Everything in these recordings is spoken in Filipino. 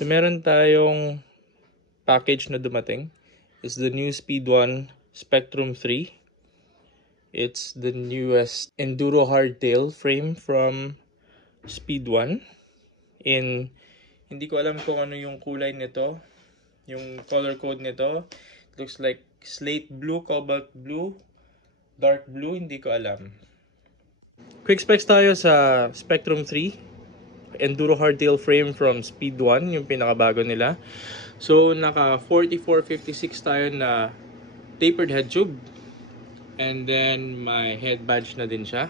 So meron tayong package na dumating. It's the new Speed 1 Spectrum 3. It's the newest Enduro hardtail frame from Speed 1. Hindi ko alam kung ano yung kulay nito. Yung color code nito. It looks like slate blue, cobalt blue, dark blue. Hindi ko alam. Quick specs tayo sa Spectrum 3. Enduro hardtail frame from Speed 1, yung pinakabago nila. So, naka 4456 tayo na tapered head tube. And then, may head badge na din siya.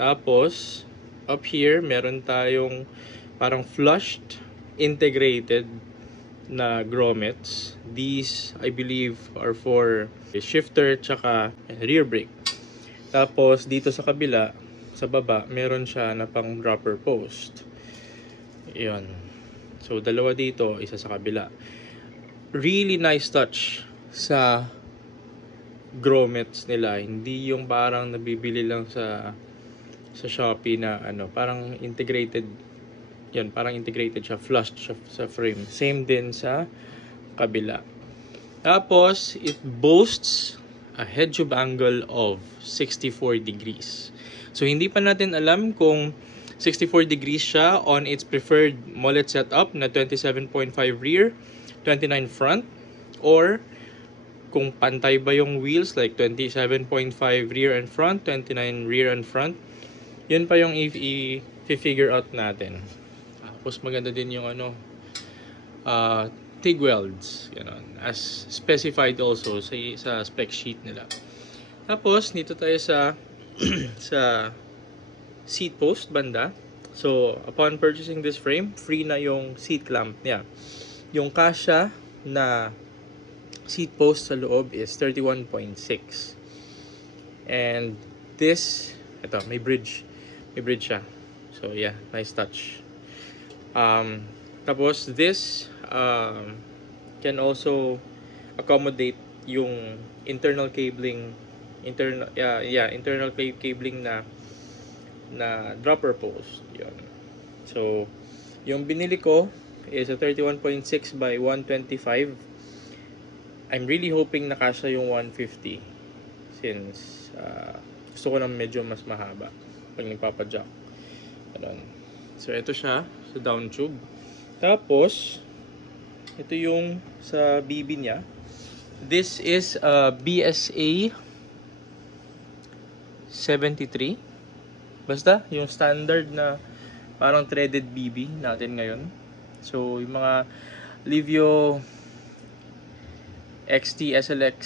Tapos, up here, meron tayong parang flushed, integrated na grommets. These, I believe, are for shifter tsaka rear brake. Tapos, dito sa kabila, sa baba, meron siya na pang dropper post. Yun. So, dalawa dito, isa sa kabila. Really nice touch sa grommets nila. Hindi yung parang nabibili lang sa Shopee na parang integrated. Yan, parang integrated siya, flushed siya sa frame. Same din sa kabila. Tapos, it boasts a head tube angle of 64 degrees. So, hindi pa natin alam kung 64 degrees siya on its preferred mullet setup na 27.5 rear, 29 front, or kung pantay ba yung wheels like 27.5 rear and front, 29 rear and front. Yun pa yung i-figure out natin. Tapos maganda din yung TIG welds, as specified also sa spec sheet nila. Tapos dito tayo sa sa seat post banda. So, upon purchasing this frame, free na yung seat clamp niya. Yung kasya na seat post sa loob is 31.6. And this, may bridge. May bridge siya. So, yeah, nice touch. Tapos, this can also accommodate yung internal cabling internal cabling na dropper post. Yun. So, yung binili ko is a 31.6 by 125. I'm really hoping nakasya yung 150 since gusto ko na medyo mas mahaba pag nagpapajack. So, ito siya sa down tube. Tapos, ito yung sa BB niya. This is a BSA 73. Basta, yung standard na parang threaded BB natin ngayon. So, yung mga Livio XT, SLX,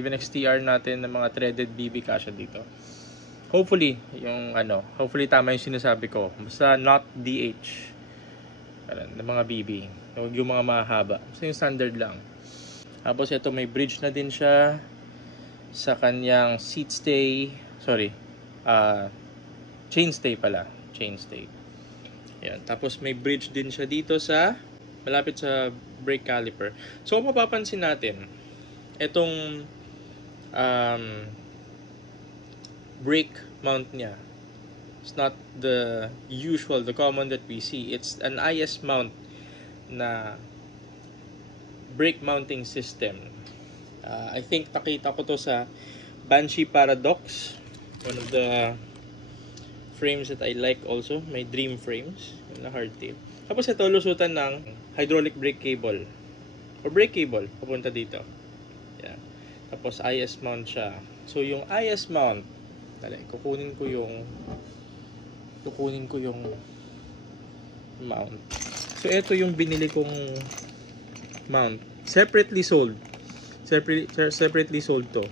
even XTR natin na mga threaded BB kasya dito. Hopefully, hopefully tama yung sinasabi ko. Basta not DH. Na mga BB. Yung mga mahaba. Basta yung standard lang. Tapos, ito may bridge na din siya sa kanyang seat stay. Chainstay pala. Chainstay. Ayan. Tapos may bridge din siya dito malapit sa brake caliper. So, kung mapapansin natin, itong brake mount niya, it's not the common that we see. It's an IS mount na brake mounting system. I think nakita ko to sa Banshee Paradox. One of the frames that I like also. May Dream frames na hardtail. Tapos ito, lusutan ng hydraulic brake cable. Or brake cable, papunta dito. Yeah. Tapos IS mount siya. So yung IS mount, kukunin ko yung mount. So ito yung binili kong mount. Separately sold to.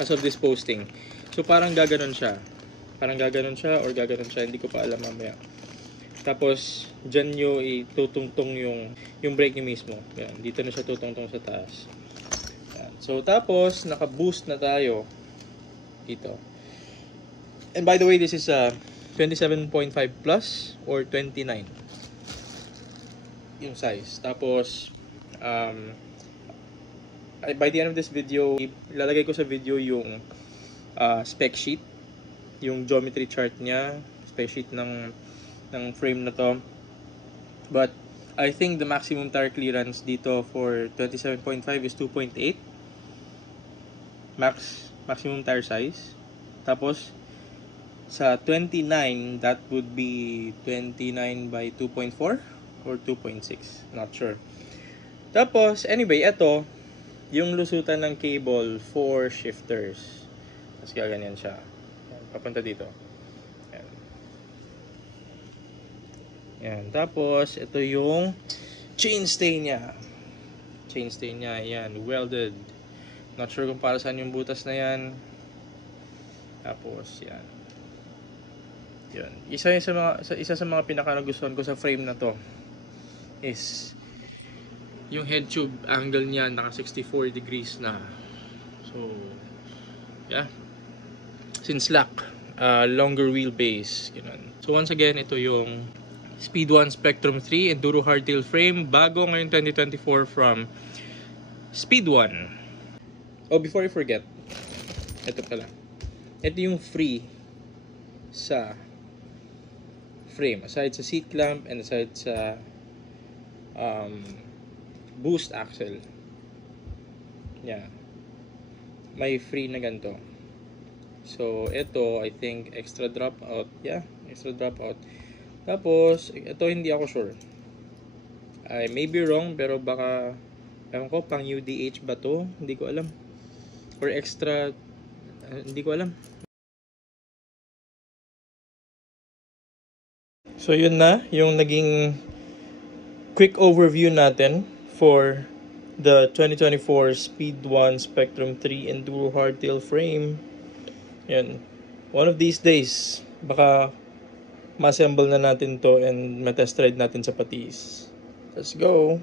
As of this posting. So parang gaganon siya or gaganon siya, hindi ko pa alam mamaya. Tapos dyan nyo itutungtong yung brake nyo mismo. Yan, dito na siya tutungtong sa taas. Yan. So tapos naka-boost na tayo dito. And by the way, this is a 27.5 plus or 29 yung size. Tapos by the end of this video, ilalagay ko sa video yung spec sheet, yung geometry chart niya, spec sheet ng frame na to. But I think the maximum tire clearance dito for 27.5 is 2.8 maximum tire size. Tapos sa 29, that would be 29 by 2.4 or 2.6, not sure. Tapos anyway, ito yung lusutan ng cable for shifters. Tapos gaganyan siya. Papunta dito. Yan. Yan. Tapos ito yung chainstay niya. Chainstay niya, yan, welded. Not sure kung para saan yung butas na yan. Tapos yan. Yun. Isa sa mga pinaka nagustuhan ko sa frame na to is yung head tube angle niya naka 64 degrees na. So yeah. Since slack, longer wheelbase, ganun. So once again, ito yung Speed 1 Spectrum 3 Enduro Hardtail frame, bago ngayon 2024 from Speed 1. Oh, before I forget, ito pala. Ito yung free sa frame, aside sa seat clamp and aside sa boost axle. Yeah. May free na ganito. So, ito, I think, extra drop out. Yeah, extra drop out. Tapos, ito hindi ako sure. I may be wrong, pero baka, ewan ko, pang UDH ba to? Hindi ko alam. Or extra, hindi ko alam. So, yun na, yung naging quick overview natin for the 2024 Speed 1 Spectrum 3 Enduro Hardtail frame. Yan. One of these days, baka ma-assemble na natin to and matest ride natin sa patis. Let's go!